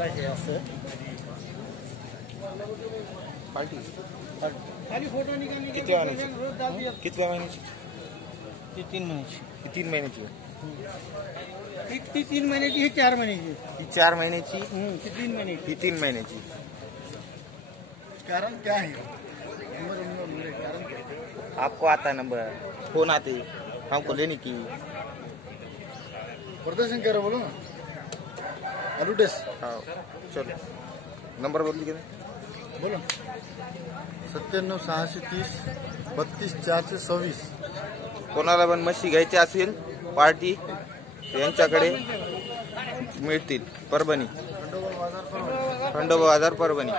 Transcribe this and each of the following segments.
Party किती महिन्याची? किती महिन्याची? ती 3 महिन्याची. ही 3 महिन्याची. ती 3 महिन्याची, ही 4 महिन्याची. ही 4 महिन्याची, ती 3 महिन्याची. ही 3 महिन्याची. कारण क्या है? कारण आपको आता नंबर, फोन आते हमको लेने की. प्रदर्शन करा बोलो ना. एडवर्टाइज. हाँ चलो नंबर बदली के बोलो. 97 630 32 426. कोणाला पण म्हशी घ्यायची असेल पार्टी यांच्याकडे मिळतील. परभणी, खंडोबा बाजार परभणी.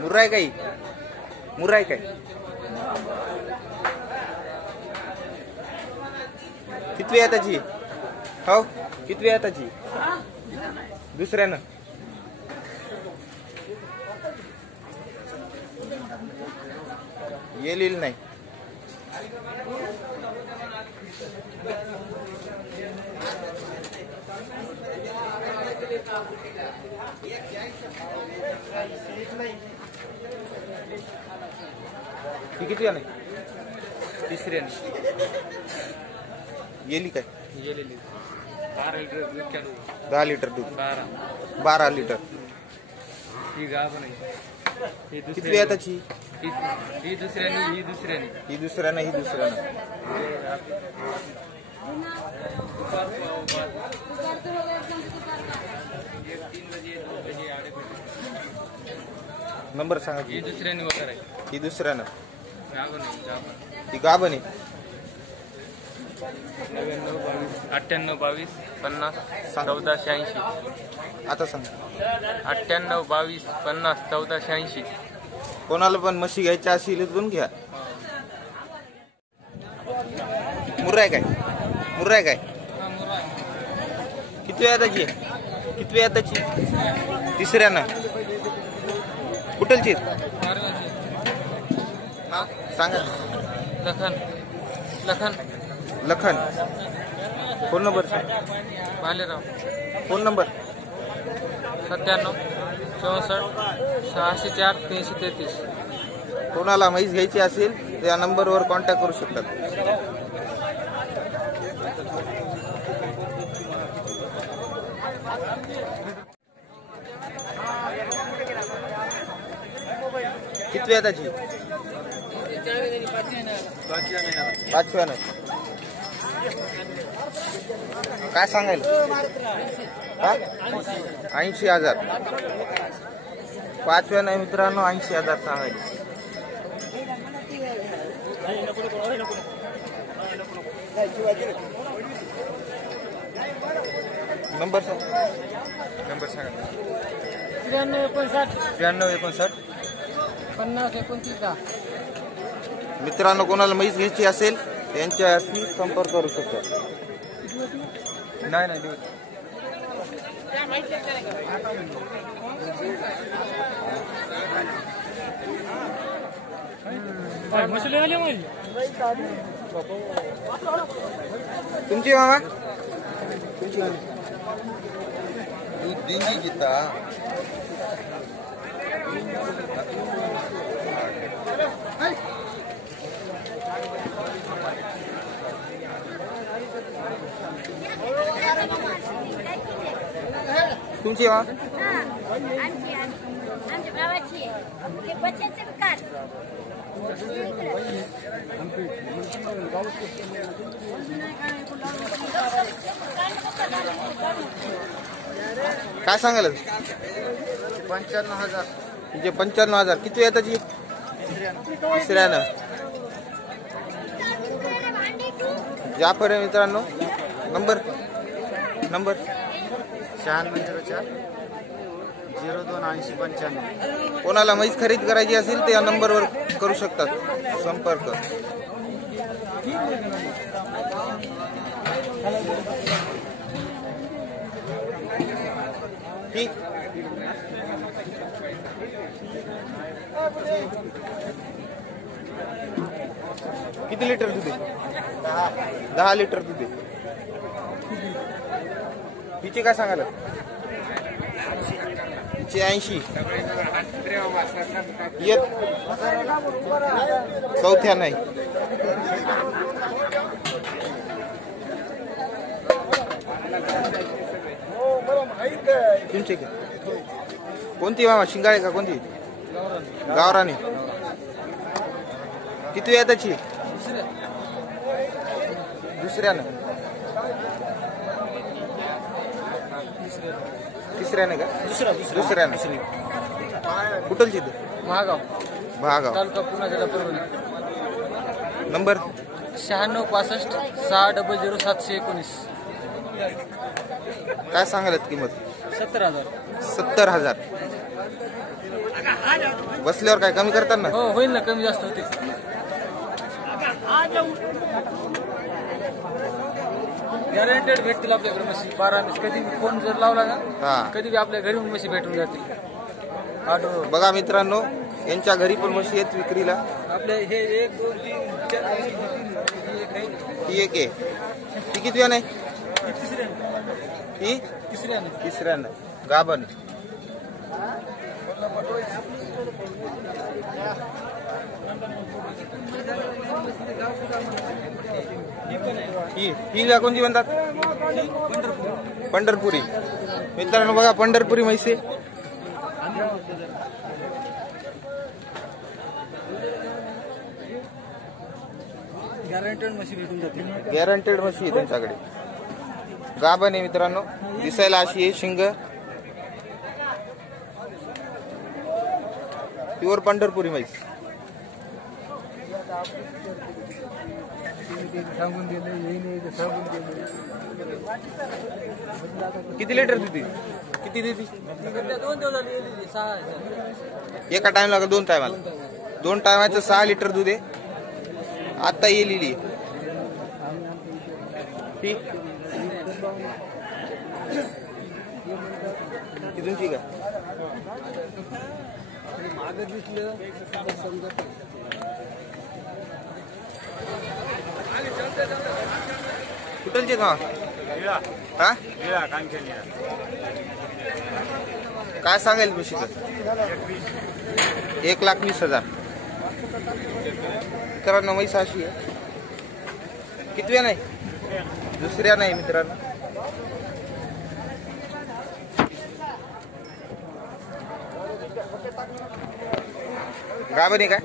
मुर्रा आहे काही? मुर्रा आहे काय? कितवी आहे त्याची? हो कितवी आहे त्याची? दुसऱ्यानं. येईल नाही. ही किती आहे? तिसऱ्या येली काय? गेलेली 12 लिटर दूध. 10 लिटर दूध. 12 लिटर. ही गाभ नाही. ही कितवी आहे त्याची? ही दुसऱ्यानी. ही दुसऱ्यानं. ही दुसऱ्यानं. नंबर सांगा. ही दुसऱ्यानी वगैरे आहे. ही दुसऱ्यानं. गाभ नाही. ही गाभण आहे. 98 22 50 1480. आता सांग. 98 22 50 1480. कोणाला पण म्हशी घ्यायच्या असेल पण घ्या. मुर्रा आहे काय? मुर्रा आहे काय? किती आहे त्याची? कितवी आहे त्याची? तिसऱ्यानं. कुठलची सांगा. लखन. फोन नंबर सांग. भालेराव. Phone number 97 64 604 333. कोणाला म्हैस घ्यायची असेल त्या नंबरवर कॉन्टॅक्ट करू शकतात. कितवी आहे त्याची? 5व्यानं. काय सांगायला? 80,000. 5व्यानं मित्रांनो 80,000 सांगायला. नंबर सांग. नंबर सांगा. 93 59 50 29. मित्रांनो कोणाला म्हैस घ्यायची असेल त्यांच्याशी संपर्क करू शकता. नाही. तुमची मामा तुमची दूध दिंगी गीता. तुमची मामा आमच्या गावाची ते बच्चाचे विकार. काय सांगायला? 95,000. म्हणजे 95,000. किती आहे त्याची? तिसऱ्यानं. जाफर आहे मित्रांनो. नंबर 9604 028095. कोणाला म्हैस खरेदी करायची असेल तर या नंबरवर करू शकतात संपर्क. ठीक. किती लिटर दूध आहे? 10 लिटर दूध आहे. हिचे काय सांगाल? हिचे 80. येत चौथ्या नाही. तुमचे काय? कोणती मामा शिंगाळे का कोणती? गावरानी. किती वेळ त्याची? दुसऱ्यानं. तिसऱ्याने का? दुसऱ्याने. कुठलची ते? महागाव महागाव. तालुका पुन्हा जिल्हा परभणी. नंबर 9665 6000719. काय सांगायला किंमत? 70,000. 70,000. बसल्यावर काय कमी करतात ना? हो होईल ना, कमी जास्त होते. गॅरंटेड भेटतील आपल्याकडे म्हशी 12 म्हशी. कधी फोन जर लावला ना हा. कधी बी आपल्या घरी म्हशी भेटून जातील. ऑर्डर बघा मित्रांनो, यांच्या घरी पण म्हशी आहेत विक्रीला. आपले हे 1 2 3 4 ही एक आहे. ती किती वेळ नाही? ही तिसऱ्यानं. गाभण. हिला कोणती म्हणतात? पंढरपुरी. मित्रांनो बघा, पंढरपुरी म्हैसे. गॅरंटेड म्हशी भेटून जातील. गॅरंटेड म्हशी आहे त्यांच्याकडे. गाभण आहे मित्रांनो. दिसायला अशी आहे. शिंग प्युअर पंढरपुरी म्हैस. किती लिटर देते? किती देते? 2 दिवस 6. एका टाइमला का 2 टायमाला? 2 टायमाचं 6 लिटर दूध आहे. आता येलेली ती तुमची का? कुठलचे का? हा? काय सांगेल म्हशीचं? 1,20,000. मित्रांनो म्हैस अशी आहे. कितव्या नाही? दुसऱ्या नाही मित्रांनो. गाभण आहे काय?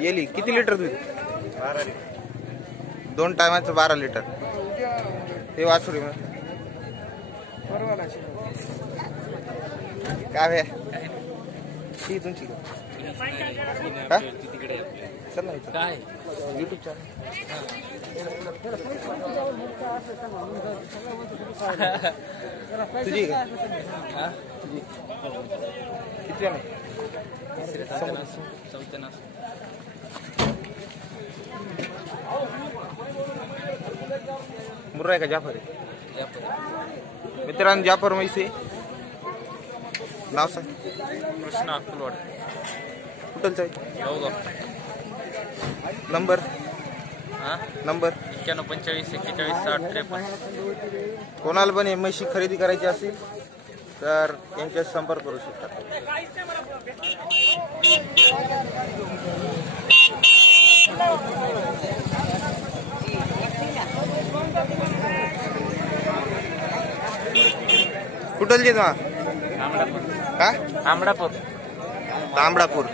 येली. किती लिटर दूध? 2 टायमाचं 12 लिटर. ते वासुरी मग काय ती तुमची का? चल ना काय युट्यूब चॅनल. तुझी का? तुझी किती नाही? मुर्रा आहे का जाफर आहे? मित्रांनो जाफर म्हैसे. नाव सांग. कृष्णा अक्कलवाड. कुठलचं आहे? नंबर 9145 41 60 53. कोणाला पण म्हशी खरेदी करायची असेल तर यांच्याशी संपर्क करू शकतात. कुठलचे तुम्हा? का? तांबडापूर.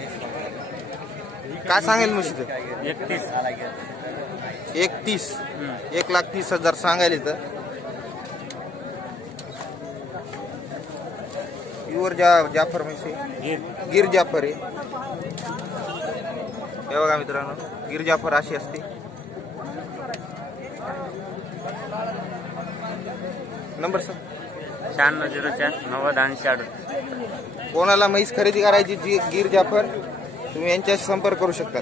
काय सांगेल म्हशीचं? 31. 1,30,000 सांगायला तर. प्युअर जाफर म्हशी. गिर जाफर आहे. हे बघा मित्रांनो, गिर जाफर अशी असते. Number sir 9604 90 80 68. कोणाला म्हैस खरेदी करायची जी गिर जाफर तुम्ही यांच्याशी संपर्क करू शकता.